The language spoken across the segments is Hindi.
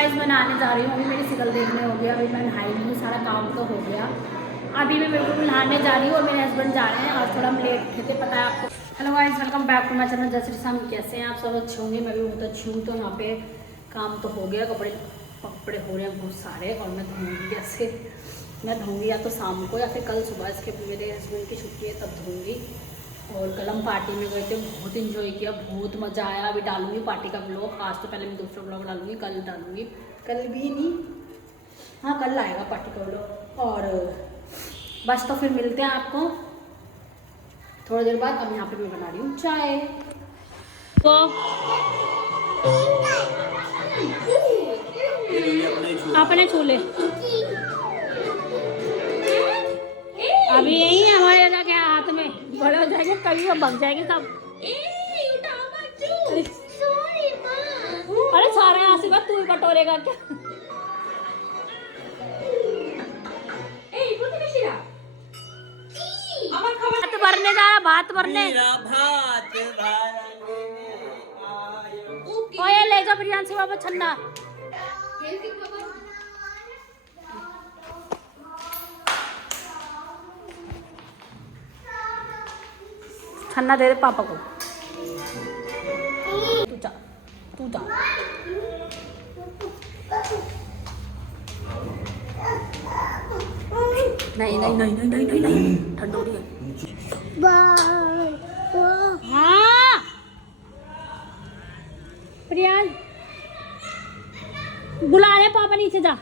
गाइस मैं नहाने जा रही हूँ। अभी मेरी शिकल देखने हो गया, अभी मैं नहाई नहीं, सारा काम तो हो गया। अभी मैं बिल्कुल नहाने जा रही हूँ और मेरे हस्बैंड जा रहे हैं और थोड़ा हम लेट उठे थे, पता है आपको। Hello guys, welcome back to my channel जय श्री राम। कैसे हैं आप सब? अच्छे होंगे, मैं भी बहुत अच्छी हूँ। तो यहाँ पे काम तो हो गया, कपड़े हो रहे हैं बहुत सारे और मैं धोऊँगी। कैसे मैं धोऊँगी? या तो शाम को या फिर कल सुबह, इसके मेरे हस्बैंड की छुट्टी है तब धोऊँगी। और कल हम पार्टी में गए थे, बहुत इन्जॉय किया, बहुत मज़ा आया। अभी डालूंगी पार्टी का ब्लॉग। आज तो पहले मैं दूसरा ब्लॉग डालूंगी, कल डालूंगी, कल भी नहीं, हाँ कल आएगा पार्टी का ब्लॉग। और बस तो फिर मिलते हैं आपको थोड़ी देर बाद। अब यहाँ पे मैं बना रही हूँ चाय। तो अपने छोले अभी यही है हमारे यहाँ के हाथ में, बड़े हो जाएंगे कभी वो भग जाएंगे सब। अरे सारे आशीर्वाद तू ही बटोरेगा क्या? भात भरने जा रहा, भात भरने। ओए ले जा प्रियांशी बाबा छन्ना। छन्ना दे दे पापा को। तू जा, तू जा। नहीं नहीं नहीं नहीं नहीं नहीं नहीं, ठंड हो रही है। हाँ प्रियान बुला रहे पापा, नीचे जा।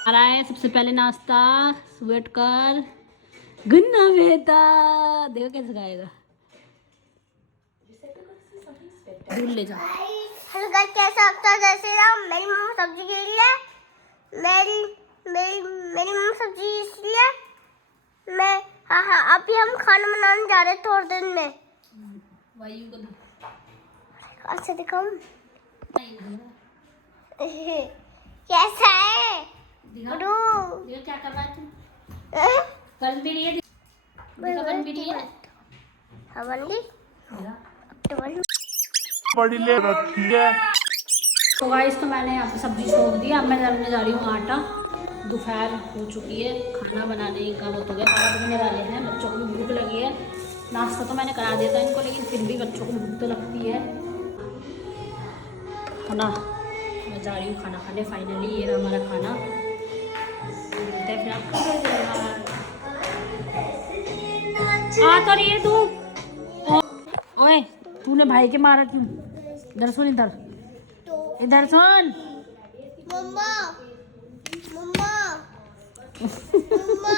आ रहा है सबसे पहले नाश्ता, स्वेट कर गन्ना बेटा, देखो कैसे गाएगा। दूर ले जा। हेलो गाइस, कैसा आपका जय श्री राम। मेरी मम्मा सब्जी के लिए मेरी मम्मा सब्जी इसलिए मैं हाँ अभी हम खाना बनाने जा रहे हैं थोड़ी देर में। वायु को अच्छा दिखाऊं कैसा है? ये क्या कर रहा है तू? बन भी नहीं है, बन भी नहीं है। हाँ बन गई, अब तो बन बड़ी ले रखी है। तो गाइस, तो मैंने यहाँ पे सब्जी छोड़ दी। अब मैं डालने जा रही हूँ आटा। दोपहर हो चुकी है, खाना बनाने का वक्त हो गया, 12 बजने वाले हैं। बच्चों को भी भूख लगी है। नाश्ता तो मैंने करा दिया था इनको, लेकिन फिर भी बच्चों को भूख तो लगती है ना। मैं जा रही हूँ खाना खाने। फाइनली ये रहा हमारा खाना। मिलते हैं फिर आपको। आ तो रही है तू। ओए तूने भाई के मारा क्यों? इधर सुन, इधर इधर सुन। मम्मा मम्मा मम्मा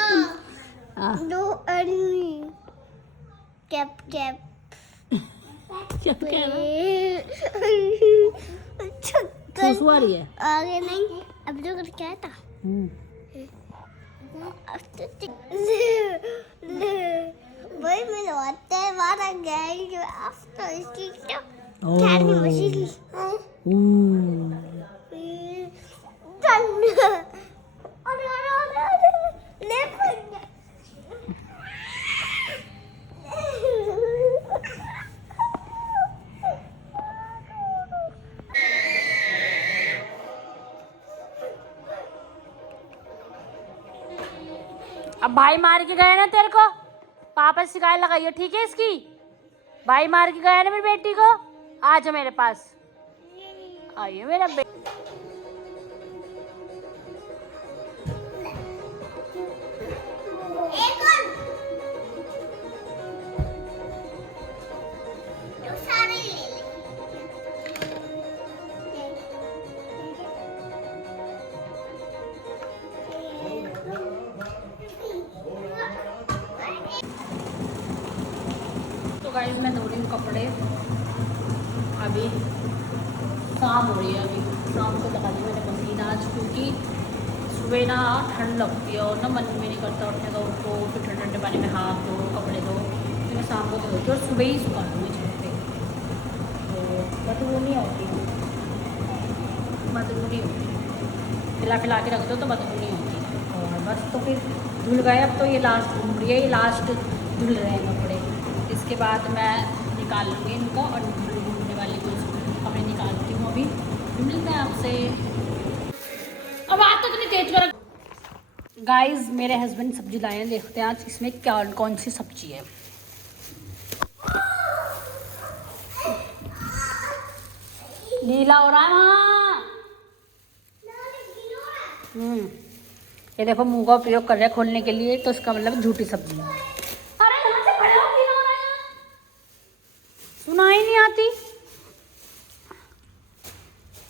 दो एनिमी टैप टैप क्या कह रहा है? आगे नहीं, अब जो कर क्या था वही मैंने होते हैं वाला गई जो आफ्टर इसकी क्या खेलने मशीन ले पड़ गया। अब भाई मार के गए ना तेरे को, पापा से शिकायत लगाइए, ठीक है इसकी? भाई मार के गया ना मेरी बेटी को। आ जाओ मेरे पास, आइए मेरा गाइस मैं धो रही हूँ कपड़े। अभी शाम हो रही है, अभी शाम को लगा दी मैंने मशीन आज, क्योंकि सुबह ना ठंड लगती है और ना मन भी नहीं करता उठने का। उठो फिर ठंडे ठंडे पानी में हाथ धो, कपड़े धो, फिर मैं शाम को धोती हूँ और सुबह ही सुखा दूँगी छत पे। तो बदबू नहीं आती, बदबू नहीं होती। फिला के रख दो तो बदबू नहीं होती। और बस तो फिर धुल गए। अब तो ये लास्ट घूम रही है, ये लास्ट धुल रहे हैं कपड़े। इसके बाद मैं निकाल लूँगी इनको और घूमने वाले कुछ कपड़े निकालती हूँ। अभी मिलते हैं आपसे। अब बात तो इतनी तेज कर। गाइस मेरे हस्बैंड सब्जी लाए हैं, देखते हैं आज इसमें क्या कौन सी सब्जी है। लीला हो रहा है वहाँ। ये देखो मुंह का उपयोग कर रहे हैं खोलने के लिए, तो इसका मतलब झूठी सब्जी। अरे यहाँ से खड़े हो, लीला हो रहा है। सुनाई नहीं आती।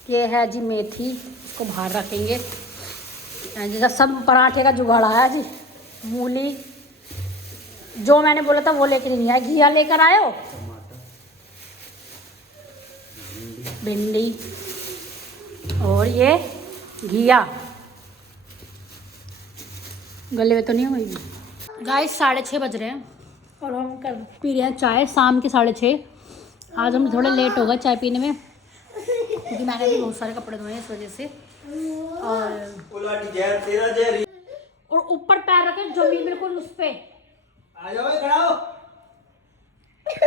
ये है जी मेथी, इसको बाहर रखेंगे। जैसा सब पराठे का जुगाड़ आया जी। मूली जो मैंने बोला था वो लेकर नहीं आया। घिया लेकर आए हो, भिंडी और ये घिया। गले में तो नहीं हुई। गाइस 6:30 बज रहे हैं और हम पी रहे हैं चाय शाम के 6:30। आज हम थोड़ा लेट हो गए चाय पीने में, क्योंकि मैंने भी बहुत सारे कपड़े धोए इस वजह से। और ऊपर पैर रखे जमीन बिल्कुल उस पे। आ जाओ, खड़ा हो।